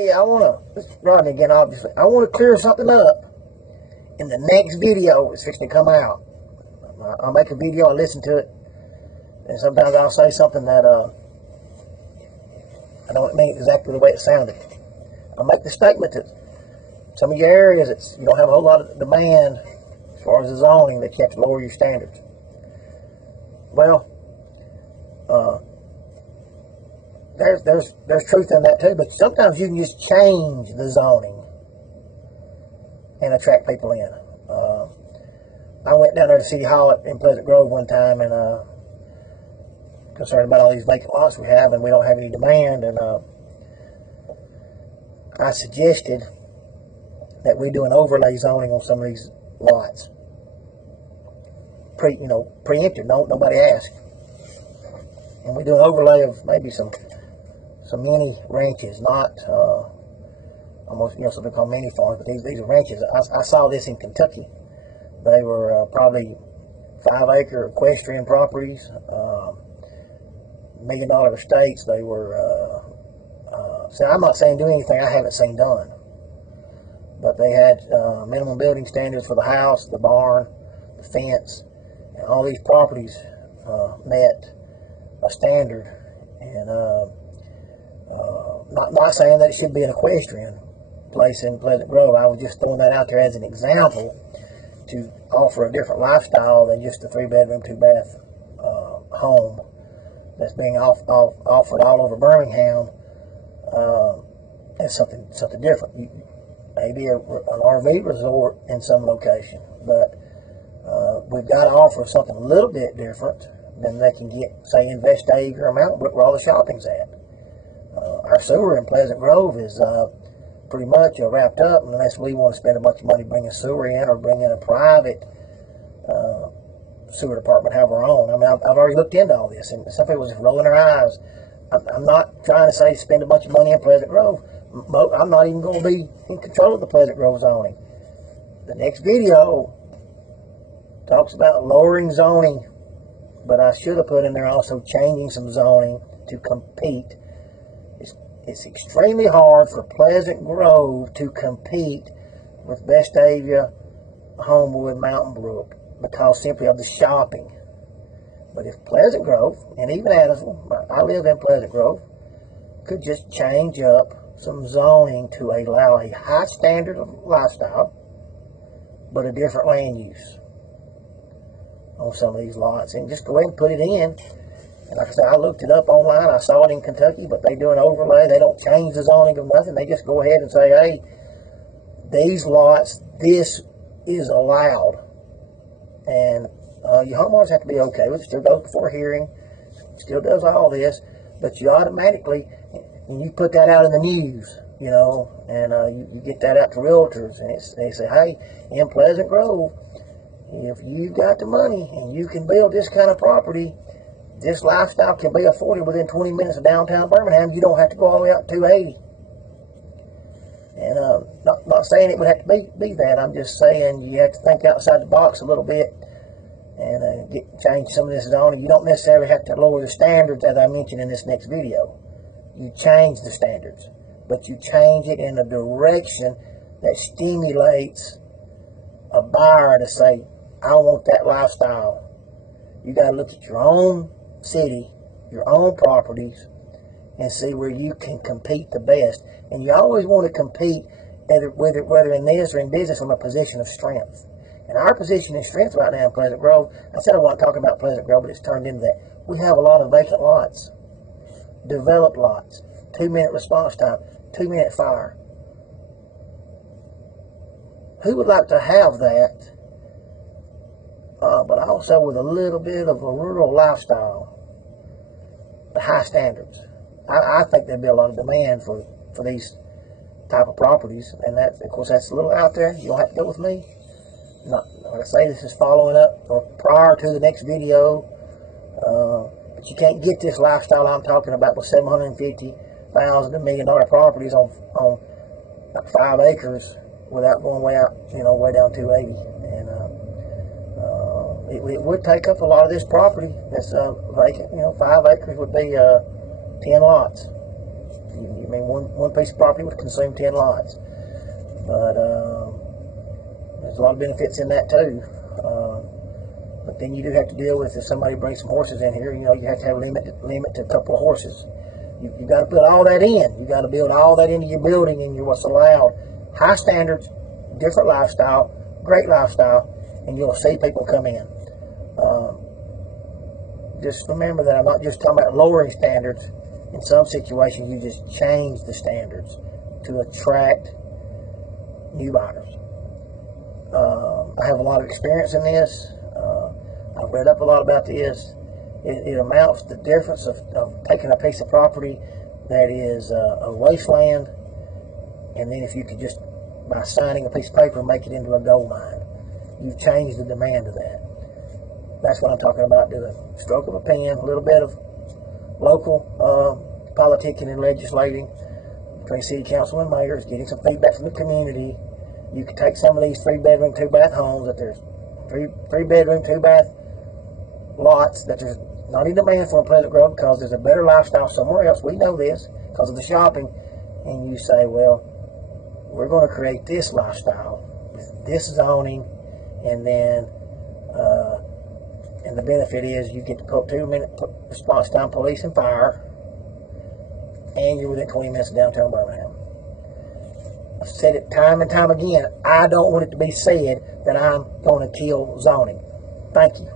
Hey, I want to, Rodney again, obviously. I want to clear something up in the next video that's fixing to come out. I'll make a video, I'll listen to it, and sometimes I'll say something that I don't mean exactly the way it sounded. I'll make the statement that some of your areas, you don't have a whole lot of demand as far as the zoning, that you have to lower your standards. Well, there's truth in that too, but sometimes you can just change the zoning and attract people in. I went down there to City Hall in Pleasant Grove one time and concerned about all these vacant lots we have, and we don't have any demand, and I suggested that we do an overlay zoning on some of these lots. Preempted, nobody asked. And we do an overlay of maybe some mini ranches, not almost, something called mini farms, but these are ranches. I saw this in Kentucky. They were probably 5-acre equestrian properties, $1 million estates. They were, so I'm not saying do anything I haven't seen done, but they had minimum building standards for the house, the barn, the fence, and all these properties met a standard. And not saying that it should be an equestrian place in Pleasant Grove. I was just throwing that out there as an example to offer a different lifestyle than just a 3-bedroom, 2-bath home that's being offered all over Birmingham. It's something different. Maybe an RV resort in some location, but we've got to offer something a little bit different than they can get, say, in Vestavia or Mountain Brook, where all the shopping's at. Our sewer in Pleasant Grove is pretty much wrapped up, unless we want to spend a bunch of money bringing sewer in or bring in a private sewer department, have our own. I mean, I've already looked into all this, and some people just rolling their eyes. I'm not trying to say spend a bunch of money in Pleasant Grove. I'm not even going to be in control of the Pleasant Grove zoning. The next video talks about lowering zoning, but I should have put in there also changing some zoning to compete. It's extremely hard for Pleasant Grove to compete with Vestavia, Homewood, Mountain Brook, because simply of the shopping. But if Pleasant Grove, and even Addisville, I live in Pleasant Grove, could just change up some zoning to allow a high standard of lifestyle, but a different land use on some of these lots, and just go ahead and put it in. And like I said, I looked it up online. I saw it in Kentucky, but they do an overlay. They don't change the zoning of nothing. They just go ahead and say, hey, these lots, this is allowed. And your homeowners have to be okay with it. Still goes before hearing, still does all this, but you automatically, and you put that out in the news, and you get that out to realtors, and they say, hey, in Pleasant Grove, if you got the money and you can build this kind of property, this lifestyle can be afforded within 20 minutes of downtown Birmingham. You don't have to go all the way out to 280. And not saying it would have to be that. I'm just saying you have to think outside the box a little bit and change some of this zoning. You don't necessarily have to lower the standards, as I mentioned in this next video. You change the standards, but you change it in a direction that stimulates a buyer to say, I want that lifestyle. You got to look at your own city, your own properties, and see where you can compete the best. And you always want to compete, whether in this or in business, from a position of strength. And our position of strength right now in Pleasant Grove, I said I wasn't talking about Pleasant Grove, but it's turned into that. We have a lot of vacant lots, developed lots, 2-minute response time, 2-minute fire. Who would like to have that? But also with a little bit of a rural lifestyle, the high standards. I think there'd be a lot of demand for these type of properties, and that, of course, that's a little out there. You'll have to go with me. Like I say, this is following up or prior to the next video, but you can't get this lifestyle I'm talking about with $750,000 to $1 million properties on like 5 acres without going way out, way down 280. And it would take up a lot of this property that's vacant. 5 acres would be 10 lots. You mean, one piece of property would consume 10 lots. But there's a lot of benefits in that too. But then you do have to deal with, if somebody brings some horses in here, you know, you have to have a limit to a couple of horses. You got to put all that in. You got to build all that into your building and what's allowed. High standards, different lifestyle, great lifestyle, and you'll see people come in. Just remember that I'm not just talking about lowering standards. In some situations, you just change the standards to attract new buyers. I have a lot of experience in this. I've read up a lot about this. It amounts to the difference of taking a piece of property that is a wasteland, and then if you could just, by signing a piece of paper, make it into a gold mine. You've changed the demand of that. That's what I'm talking about doing. Stroke of a pen, a little bit of local politicking and legislating between city council and mayors, getting some feedback from the community. You can take some of these 3-bedroom, 2-bath homes that there's 3-bedroom, 2-bath lots that there's not in demand for in Pleasant Grove because there's a better lifestyle somewhere else. We know this because of the shopping. And you say, well, we're going to create this lifestyle with this zoning, and then and the benefit is you get to put 2-minute response time, police and fire, and you're within 20 minutes of downtown Birmingham. I've said it time and time again. I don't want it to be said that I'm going to kill zoning. Thank you.